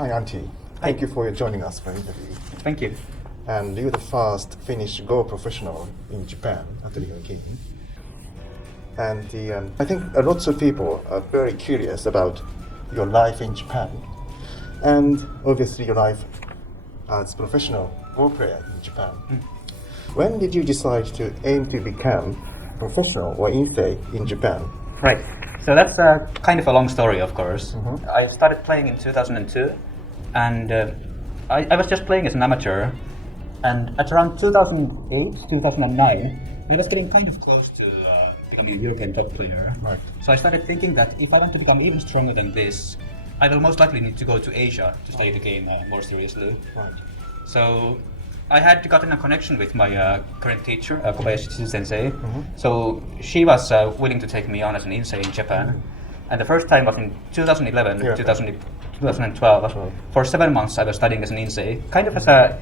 Hi, Antti. Thank you for joining us for an interview. Thank you. And you're the first Finnish Go professional in Japan at the Nihon Kiin. And I think lots of people are very curious about your life in Japan, and obviously your life as professional Go player in Japan. When did you decide to aim to become professional or insei in Japan? Right. So that's kind of a long story, of course. I started playing in 2002, and I was just playing as an amateur. And at around 2008, 2009, I was getting kind of close to becoming a European top player. Right. So I started thinking that if I want to become even stronger than this, I will most likely need to go to Asia to study the game more seriously. Right. So I had gotten a connection with my current teacher, Kobayashi sensei. So she was willing to take me on as an insei in Japan. And the first time was in 2011, Yeah. 2012. Right. For 7 months I was studying as an insei, kind of as a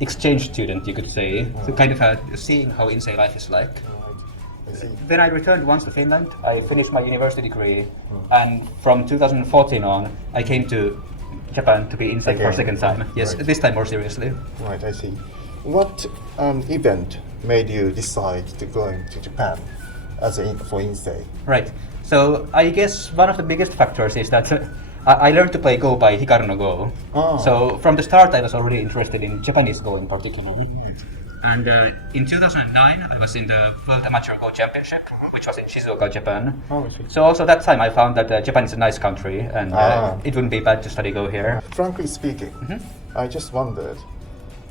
exchange student, you could say. So kind of seeing how insei life is like. Right. I see. Then I returned once to Finland. I finished my university degree, and from 2014 on, I came to Japan to be insei for a second time. Yes, Right. this time more seriously. Right, I see. What event made you decide to go to Japan for insei? Right. So I guess one of the biggest factors is that I learned to play Go by Hikaru no Go. Oh. So from the start, I was already interested in Japanese Go in particular. And in 2009, I was in the World Amateur Go Championship, which was in Shizuoka, Japan. Oh, I see. So also that time, I found that Japan is a nice country, and it wouldn't be bad to study Go here. Frankly speaking, I just wondered,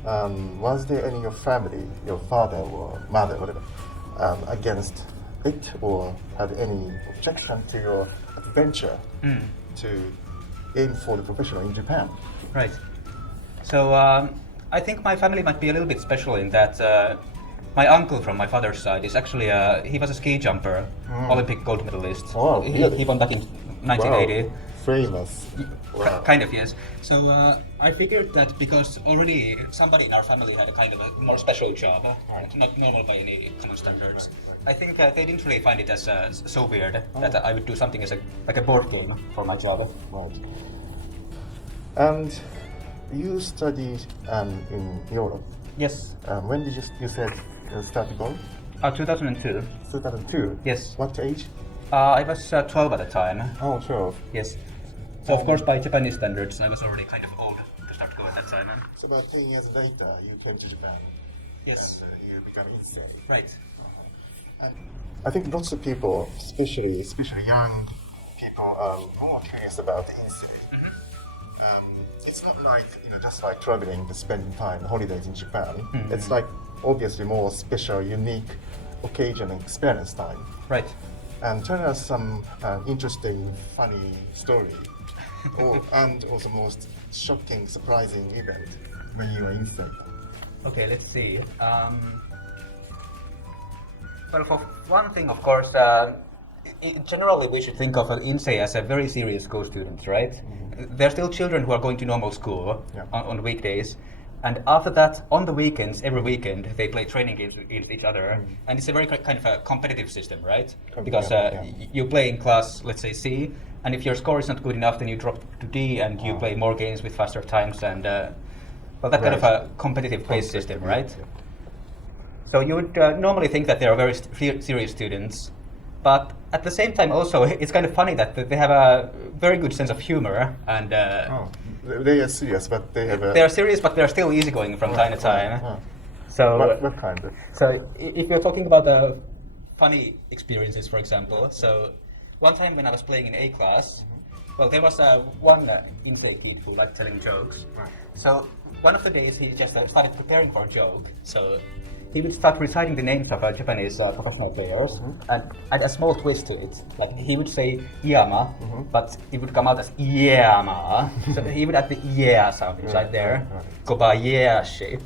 was there any of your family, your father or mother, whatever, against it, or had any objection to your adventure to aim for the professional in Japan? Right. So I think my family might be a little bit special in that my uncle from my father's side is actually he was a ski jumper, Olympic gold medalist. Oh, really? He won back in 1980. Wow. Famous. Wow. Kind of, yes. So I figured that because already somebody in our family had a kind of a more special job, not normal by any common standards, I think they didn't really find it as so weird that I would do something as like a board game for my job. Right. And you studied in Europe. Yes. When did you said start to go? 2002. 2002? Yes. What age? I was 12 at the time. Oh, 12. Yes. So of course by Japanese standards I was already kind of old to start Go at that time. So about 10 years later, you came to Japan. Yes. And you became insane. Right. And I think lots of people, especially young people, are more curious about the insei. It's not like just like traveling, to spending time, holidays in Japan. It's like obviously more special, unique occasion and experience time. Right. And tell us some interesting, funny story, and also most shocking, surprising event when you were insane. Okay, let's see. Well, for one thing, of course, generally we should think of an insei as a very serious Go student, right? They're still children who are going to normal school on weekdays. And after that, on the weekends, every weekend, they play training games with each other. And it's a very kind of a competitive system, right? Because you play in class, let's say C, and if your score is not good enough, then you drop to D and you play more games with faster times and, well, that kind of a competitive-based system, right? Yeah. So you would normally think that they are very serious students, but at the same time also, it's kind of funny that they have a very good sense of humor and They are serious, but they have a... They are serious, but they are still easygoing from time to time. So, what kind of? So if you're talking about the funny experiences, for example, so one time when I was playing in A class, well, there was one insei kid who liked telling jokes. So one of the days he just started preparing for a joke. So he would start reciting the names of Japanese professional players and add a small twist to it. Like he would say Yama, but it would come out as Yama. So he would add the yeah sound inside there. Kobayashi.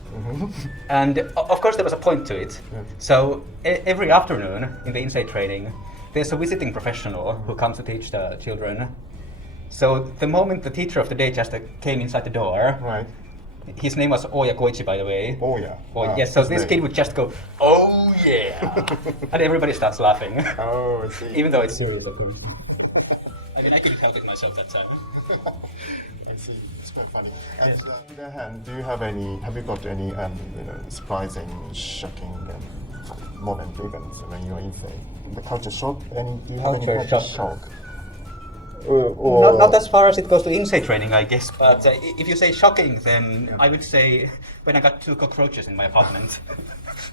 And of course there was a point to it. So every afternoon in the insei training, there's a visiting professional who comes to teach the children. So the moment the teacher of the day just came inside the door, his name was Oya Koichi, by the way. Oya. Yes, so this kid would just go, oh yeah! And everybody starts laughing. Oh, I see. Even though it's serious. I mean, I couldn't help it myself that time. I see. It's quite funny. And on the other hand, have you got any, surprising, shocking moment, events when you're insane? The culture shock? Do you have any Culture culture shock. shock? Not as far as it goes to insei training, I guess. But if you say shocking, then I would say when I got 2 cockroaches in my apartment.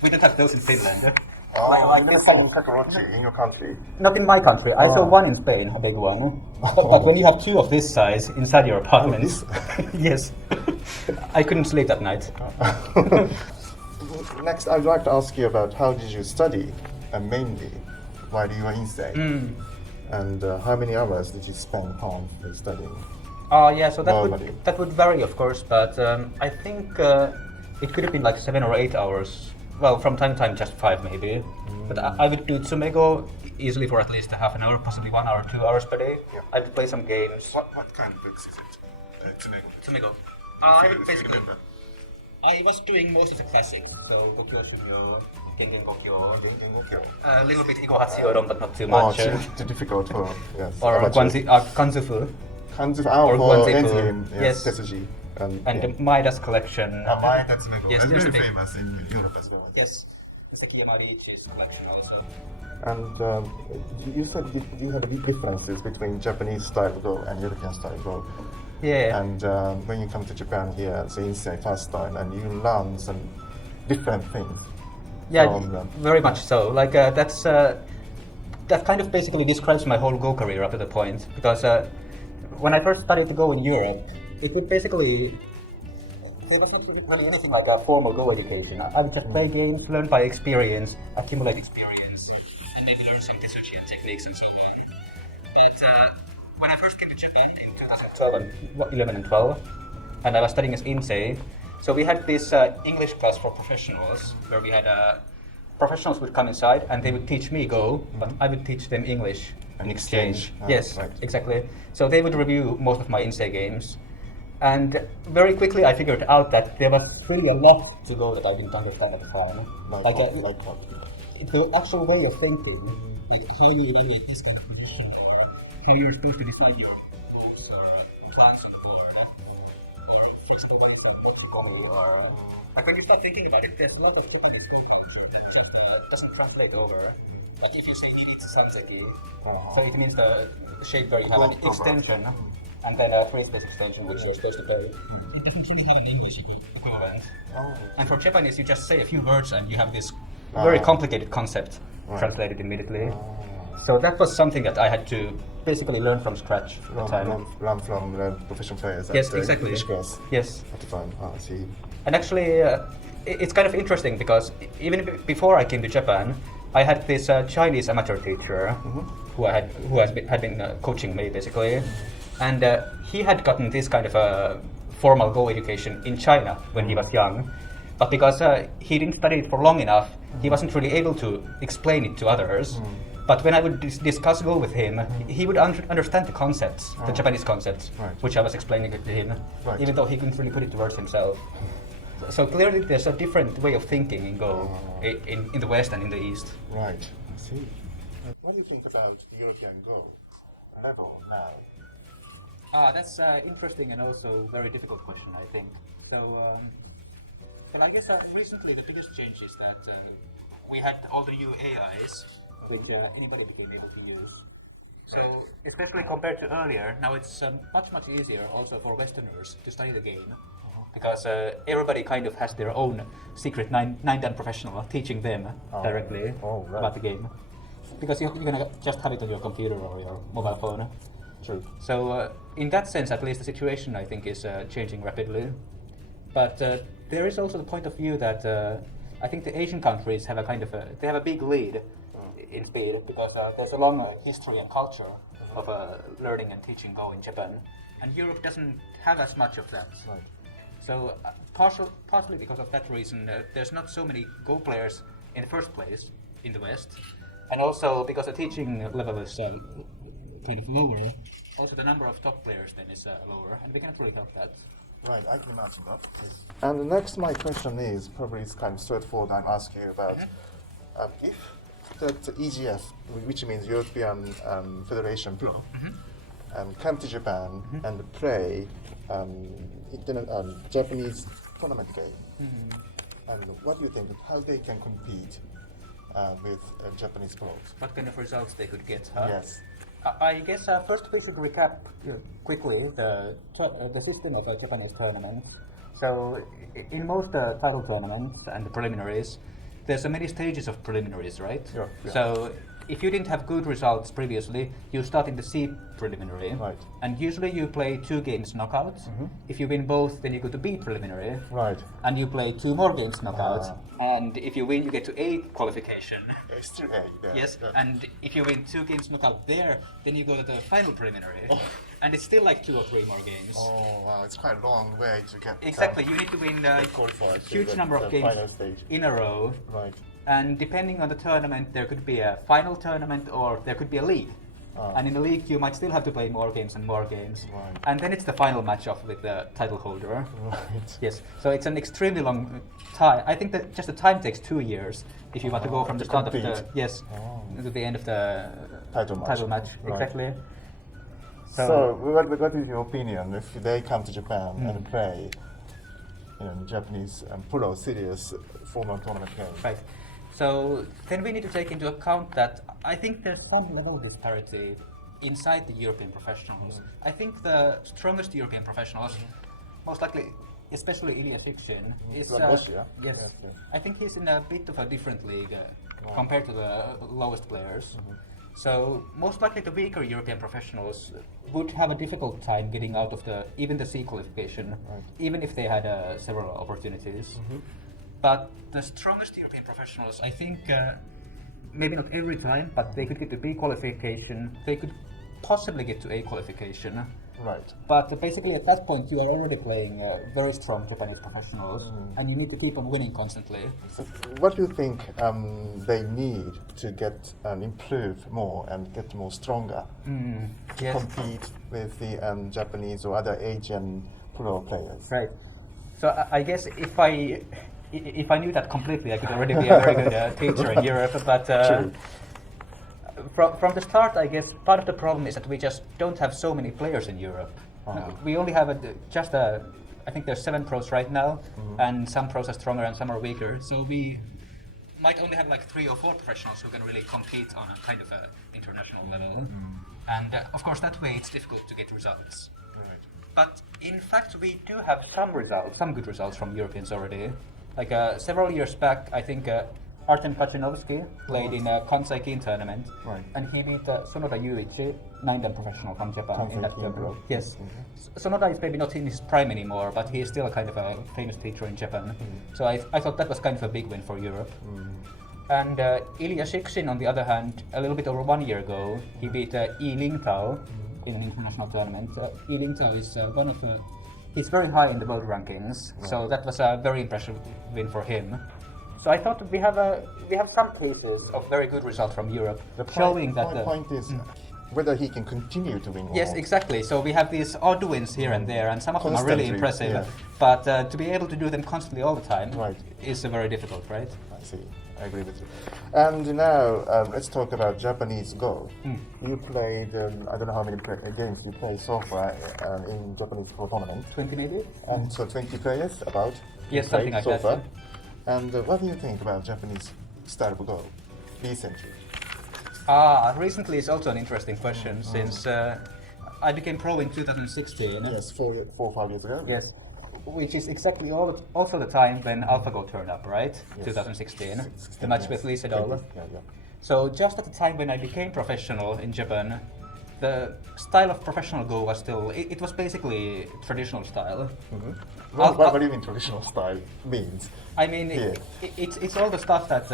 We don't have those in Finland. Like never seen cockroach in your country. Not in my country. I saw one in Spain, a big one. But when you have 2 of this size inside your apartment, yes, I couldn't sleep that night. Next, I'd like to ask you about how did you study, mainly while you were insane, and how many hours did you spend on studying? So that would vary, of course, but I think it could have been like 7 or 8 hours. Well, from time to time, just 5 maybe. But I would do Tsumego easily for at least a half an hour, possibly 1 hour, 2 hours per day. Yeah. I would play some games. What kind of books is it? Tsumego. I was doing most of the classic. So Tokyo Shugyo, Kengen Gokyo, a little bit Igo Hatsuyoron, but not too much. Too difficult for, yes. Or Kanzufu. Kanzufu, or endgame, yes. Tetsuji. And the Maida's collection. That's Yes, very big. famous in Europe as well. Yes. Sekiyama Riichi's collection also. And you said you had big differences between Japanese style Go and European style Go. Yeah. And when you come to Japan here, so insei first time, and you learn some different things. Yeah, from, very much so. Like that kind of basically describes my whole Go career up to the point. Because when I first started to go in Europe, it would basically there wasn't really anything like a formal Go education. I would just play games, learn by experience, accumulate experience, and maybe learn some Tetsuji techniques and so on. But when I first came to Japan in 2011 and 12, and I was studying as insei, so we had this English class for professionals, where we had professionals would come inside and they would teach me Go, but I would teach them English in exchange. Yes, right. Exactly. So they would review most of my insei games. And very quickly I figured out that there was really a lot to Go that I didn't understand at the time. Like what? The actual way of thinking, like how you evaluate this kind of profession, how you're supposed to decide your goals or plans on board, or flexible goal. Like when you start thinking about it, there's a lot of different programs that doesn't translate over. Like if you say Iritsu Sanseki, so it means the shape where you have an extension and then a free space extension which you're supposed to play. It doesn't really have an English equivalent. And for Japanese, you just say a few words and you have this very complicated concept translated immediately. So that was something that I had to basically learn from scratch at the time. Learn from professional players. Yes, exactly. English class. Yes. At the time. I see. And actually, it's kind of interesting because even before I came to Japan, I had this Chinese amateur teacher who had been coaching me basically, and he had gotten this kind of a formal Go education in China when he was young, but because he didn't study it for long enough, he wasn't really able to explain it to others. But when I would discuss Go with him, he would understand the concepts, the Japanese concepts, which I was explaining it to him, even though he couldn't really put it to words himself. So clearly there's a different way of thinking in Go in the West and in the East. Right, I see. What do you think about European Go level now? That's interesting and also very difficult question, I think. So, well, I guess recently the biggest change is that we had all the new AIs, which anybody became able to use. So, especially compared to earlier, now it's much easier also for Westerners to study the game. Because everybody kind of has their own secret nine-dan professional teaching them directly about the game. Because you're gonna just have it on your computer or your mobile phone. True. So in that sense, at least the situation I think is changing rapidly. But there is also the point of view that I think the Asian countries have they have a big lead in speed because there's a long history and culture of learning and teaching Go in Japan, and Europe doesn't have as much of that. Right. So partially because of that reason, there's not so many Go players in the first place in the West, and also because the teaching level is kind of lower. Also, the number of top players then is lower, and we cannot really help that. Right, I can imagine that. Yes. And the next, my question is probably it's kind of straightforward. I'm asking you about if that EGF, which means European Federation Pro, come to Japan and play Japanese tournament game. And what do you think? How they can compete with Japanese pros? What kind of results they could get, huh? Yes. I guess first we should recap quickly the system of a Japanese tournament. So in most title tournaments and the preliminaries, there's so many stages of preliminaries, right? Yeah. So if you didn't have good results previously, you start in the C preliminary. Right. And usually you play 2 games knockouts. If you win both, then you go to B preliminary. Right. And you play 2 more games knockouts. And if you win, you get to A qualification. It's still A. Yeah. Yes, Yeah. and if you win 2 games knockout there, then you go to the final preliminary. And it's still like 2 or 3 more games. Oh wow, it's quite a long way to get. Exactly, you need to win a qualified to huge the- number the of games final stage. in a row. Right. And depending on the tournament, there could be a final tournament or there could be a league. And in the league, you might still have to play more games and more games. Right. And then it's the final match-off with the title holder. Right. Yes, so it's an extremely long time. I think that just the time takes 2 years if you want to go from to the start of the compete. to the end of the Title match. Right. Exactly. So, what is your opinion if they come to Japan and play Japanese pro serious formal tournament games? Right. So then we need to take into account that I think there's some level of disparity inside the European professionals. I think the strongest European professionals, most likely, especially Ilya Shikshin, is Like Russia? yes. Yes. I think he's in a bit of a different league compared to the lowest players. So most likely the weaker European professionals would have a difficult time getting out of even the C qualification, even if they had several opportunities. But the strongest European professionals, I think, maybe not every time, but they could get to B qualification. They could possibly get to A qualification. Right. But basically at that point you are already playing very strong Japanese professionals and you need to keep on winning constantly. So what do you think they need to get and improve more and get more stronger to Yes. compete with the Japanese or other Asian pro players? Right. So I guess if I knew that completely, I could already be a very good teacher in Europe. But True. from the start, I guess part of the problem is that we just don't have so many players in Europe. We only have I think there's 7 pros right now, and some pros are stronger and some are weaker. So we might only have like 3 or 4 professionals who can really compete on a kind of a international level. And of course, that way it's difficult to get results. Right. But in fact, we do have some good results from Europeans already. Like several years back, I think Artem Kachinovsky played in a Kansai Kiin tournament, and he beat Sonoda Yuichi, 9-dan professional from Japan in that tournament. Yes, Sonoda is maybe not in his prime anymore, but he is still a kind of a famous teacher in Japan. So I thought that was kind of a big win for Europe. And Ilya Shikshin, on the other hand, a little bit over 1 year ago, he beat Yi Lingtao in an international tournament. Yi Lingtao is one of he's very high in the world rankings, so that was a very impressive win for him. So I thought we have some cases of very good results from Europe, showing that the point is whether he can continue to win. Yes, exactly. So we have these odd wins here and there, and some of them are really Constantly, impressive. yeah. But to be able to do them constantly all the time is very difficult, right? I see. I agree with you. And now let's talk about Japanese Go. You played, I don't know how many games you played so far in Japanese Go tournament. 20 maybe? And so 20 players about? Yes, you something played like so that. far. Yeah. And what do you think about Japanese style of Go recently? Recently is also an interesting question since I became pro in 2016. Yes, 4 or 5 years ago. Yes, which is exactly also the time when AlphaGo turned up, right? Yes. 2016, the match with Lee Sedol. Yeah. So just at the time when I became professional in Japan, the style of professional Go was still, it was basically traditional style. What do you mean traditional style means? I mean, Yeah. it's all the stuff that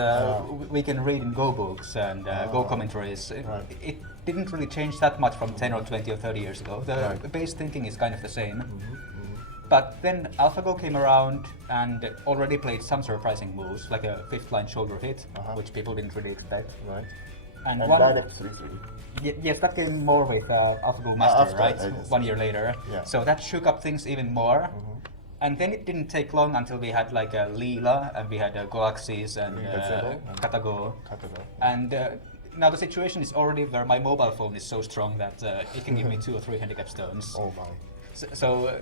we can read in Go books and Go commentaries. It didn't really change that much from 10 or 20 or 30 years ago. The base thinking is kind of the same. But then AlphaGo came around and already played some surprising moves, like a 5th line shoulder hit, which people didn't really expect. Right. And direct 3-3. Yes, that came more with AlphaGo Master, After, right? I guess. 1 year later. Yeah. So that shook up things even more. And then it didn't take long until we had like a Leela, and we had Goaxis and Katago. And now the situation is already where my mobile phone is so strong that it can give me 2 or 3 handicap stones. Oh my. So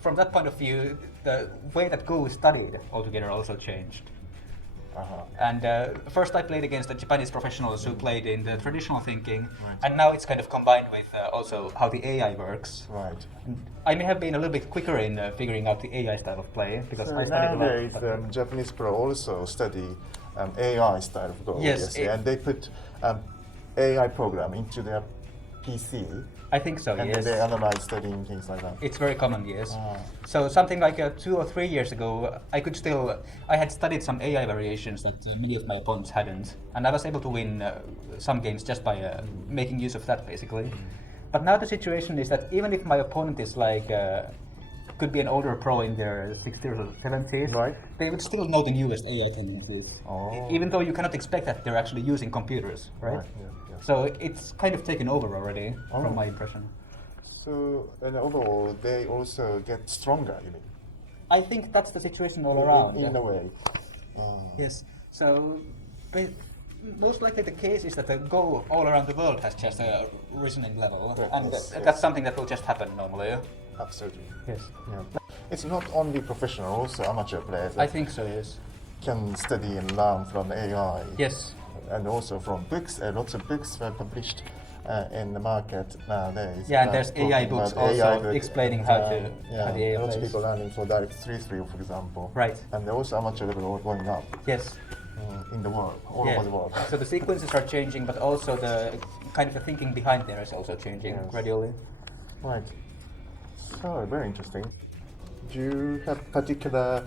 from that point of view, the way that Go is studied altogether also changed. And first I played against the Japanese professionals who played in the traditional thinking, and now it's kind of combined with also how the AI works. Right. And I may have been a little bit quicker in figuring out the AI style of play because So I studied nowadays, a lot. Japanese pro also study AI style of Go. Yes, and they put AI program into their PC, I think so, and yes. then they analyze studying things like that. It's very common, yes. So something like 2 or 3 years ago, I had studied some AI variations that many of my opponents hadn't, and I was able to win some games just by making use of that, basically. But now the situation is that even if my opponent is like, could be an older pro in their 60s or 70s, Right. they would still know the newest AI techniques. Even though you cannot expect that they're actually using computers, right? Right, yeah. So it's kind of taken over already, from my impression. So, and overall, they also get stronger, you mean? I think that's the situation all around. In a way. Yes. So, most likely the case is that the Go all around the world has just risen in level, Right, and yes, yes. that's something that will just happen normally. Absolutely. Yes. Yeah. It's not only professional, also amateur players I that think so. Yes. can study and learn from AI. Yes. And also from books. Lots of books were published in the market nowadays. Yeah, and there's AI talking books about also AI book. explaining how to yeah, how the AI lots of plays. people learning for Direct 3.3, for example. Right. And also amateur level all going up Yes. in the world, all Yeah. over the world. So the sequences are changing, but also the kind of the thinking behind there is also changing Yes. gradually. Right. So, very interesting. Do you have particular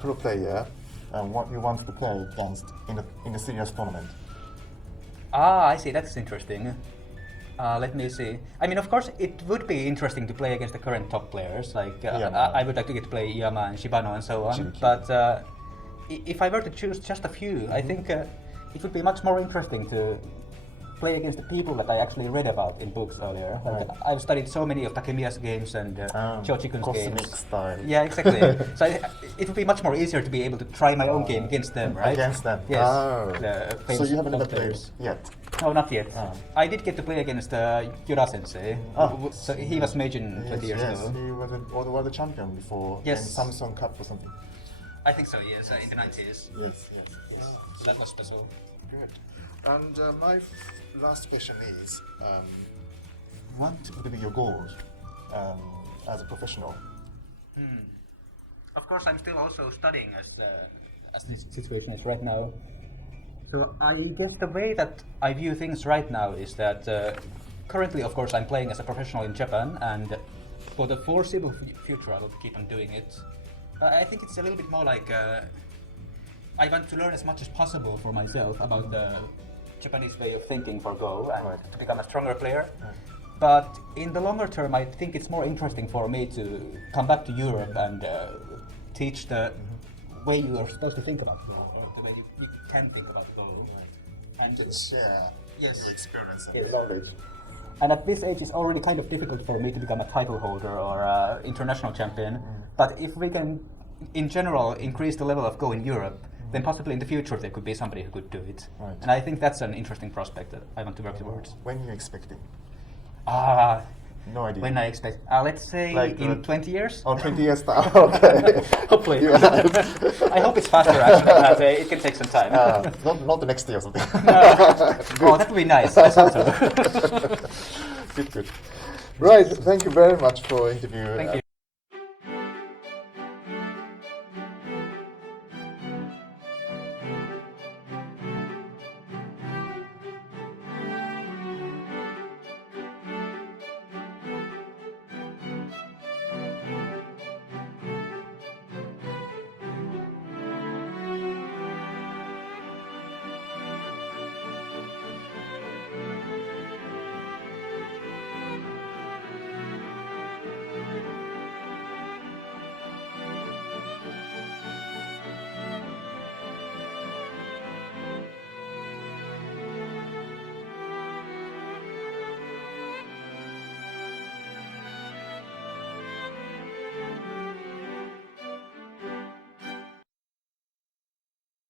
pro player what you want to play against in a serious tournament? I see. That's interesting. Let me see. I mean, of course, it would be interesting to play against the current top players. Like, Iyama. I would like to get to play Iyama and Shibano and so on. Shibiki. But if I were to choose just a few, I think it would be much more interesting to play against the people that I actually read about in books earlier. Like, Right. I've studied so many of Takemiya's games and Chochikun's Cosmic games. style. Yeah, exactly. So it would be much more easier to be able to try my own game against them, right? Against them. Yes. Oh. The So famous you haven't top ever played players. yet? No, not yet. I did get to play against Yoda Sensei. So he was Meijin 20 years yes, ago. he was an world champion before Yes. in Samsung Cup or something. I think so, yes, in the 90s. Yes. So that was special. Good. And my last question is, what would be your goals as a professional? Of course, I'm still also studying as this situation is right now. So I guess the way that I view things right now is that currently, of course, I'm playing as a professional in Japan, and for the foreseeable future, I will keep on doing it. I think it's a little bit more like I want to learn as much as possible for myself about the Japanese way of thinking for Go and to become a stronger player. But in the longer term, I think it's more interesting for me to come back to Europe and teach the way you are supposed to think about Go, or the way you can think about Go. And Share Yes. your experience and Yes. knowledge. And at this age, it's already kind of difficult for me to become a title holder or international champion. But if we can, in general, increase the level of Go in Europe, then possibly in the future there could be somebody who could do it. Right. And I think that's an interesting prospect that I want to work towards. When are you expecting? No idea. When I expect, let's say Like, in 20 years. Oh, 20 years now. Okay. Hopefully. You have- I hope it's faster actually, but it can take some time. not the next year or something. Oh, that would be nice. I hope so. Good. Right. Thank you very much for interview. Thank you.